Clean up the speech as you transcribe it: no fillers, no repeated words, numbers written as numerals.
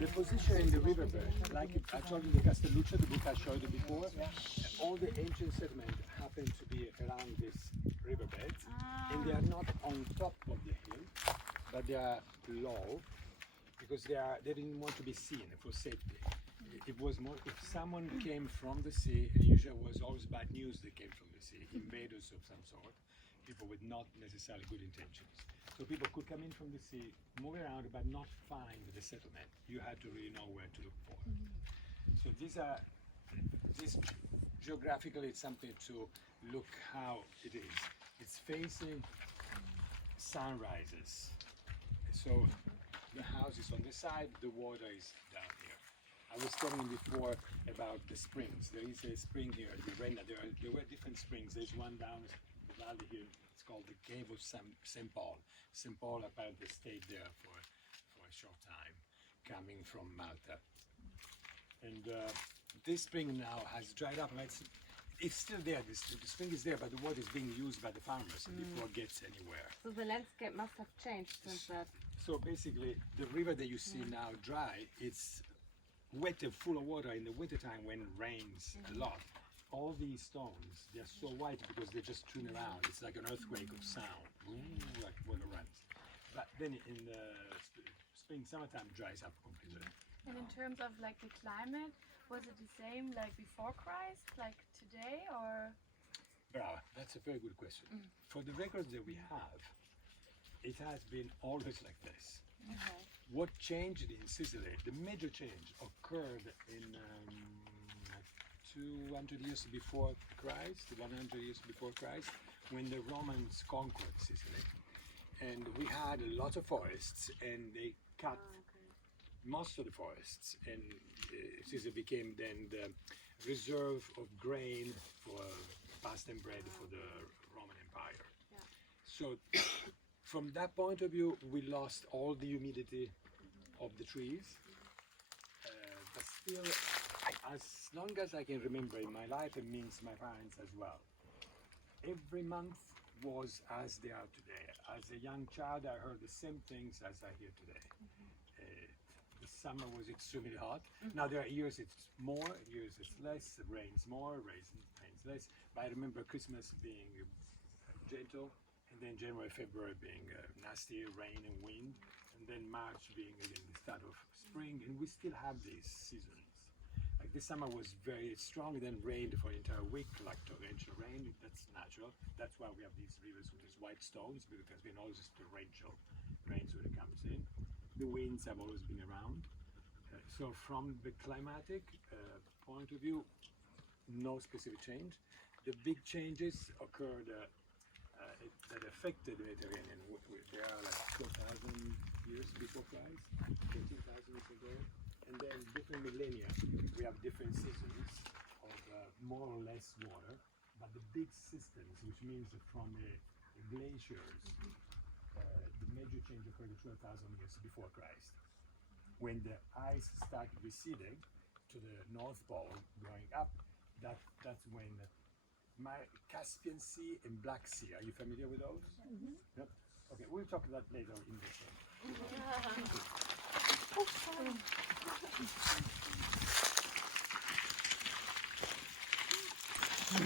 The position in the riverbed, like I told you, the Castelluccio, the book I showed you before, all the ancient settlement happen to be around this riverbed, and they are not on top of the hill, but they are low because they didn't want to be seen for safety. It was more if someone came from the sea, and usually it was always bad news that came from the sea, invaders of some sort, people with not necessarily good intentions. So people could come in from the sea, move around, but not find the settlement. You had to really know where to look for. So this geographically, it's something to look how it is. It's facing sunrises. So the house is on the side, the water is down here. I was telling you before about the springs. There is a spring here, the Renna. There were different springs. There's one down the valley here. It's called the Cave of St. Paul. St. Paul apparently stayed there for a short time, coming from Malta. And this spring now has dried up. It's still there. The spring is there, but the water is being used by the farmers before it gets anywhere. So the landscape must have changed since that. So basically, the river that you see now dry, it's wet and full of water in the wintertime when it rains a lot. All these stones, they're so white because they just turn around. It's like an earthquake of sound, like water runs. But then in the spring, summertime, it dries up completely. And in terms of like the climate, was it the same like before Christ, like today, or? Bravo, that's a very good question. For the records that we have, it has been always like this. What changed in Sicily, the major change occurred in 200 years before Christ, 100 years before Christ, when the Romans conquered Sicily. And we had a lot of forests, and they cut most of the forests, and Sicily became then the reserve of grain for pasta and bread for the Roman Empire. So from that point of view, we lost all the humidity of the trees, but still, as long as I can remember in my life, it means my parents as well. Every month was as they are today. As a young child, I heard the same things as I hear today. The summer was extremely hot. Now there are years it's more, years it's less, it rains more, rains less. But I remember Christmas being gentle, and then January, February being nasty rain and wind, and then March being again the start of spring, and we still have these seasons. Like this summer was very strong, then rained for an entire week, like torrential rain. That's natural. That's why we have these rivers with these white stones, because there's been always torrential rains when it comes in. The winds have always been around. So from the climatic point of view, no specific change. The big changes occurred that affected the Mediterranean. They are like 4,000 years before Christ, 13,000 years ago. And then different millennia, we have different seasons of more or less water. But the big systems, which means that from the glaciers, the major change occurred 12,000 years before Christ. When the ice started receding to the North Pole, going up, that's when Caspian Sea and Black Sea. Are you familiar with those? Yep. Okay, we'll talk about that later in the show.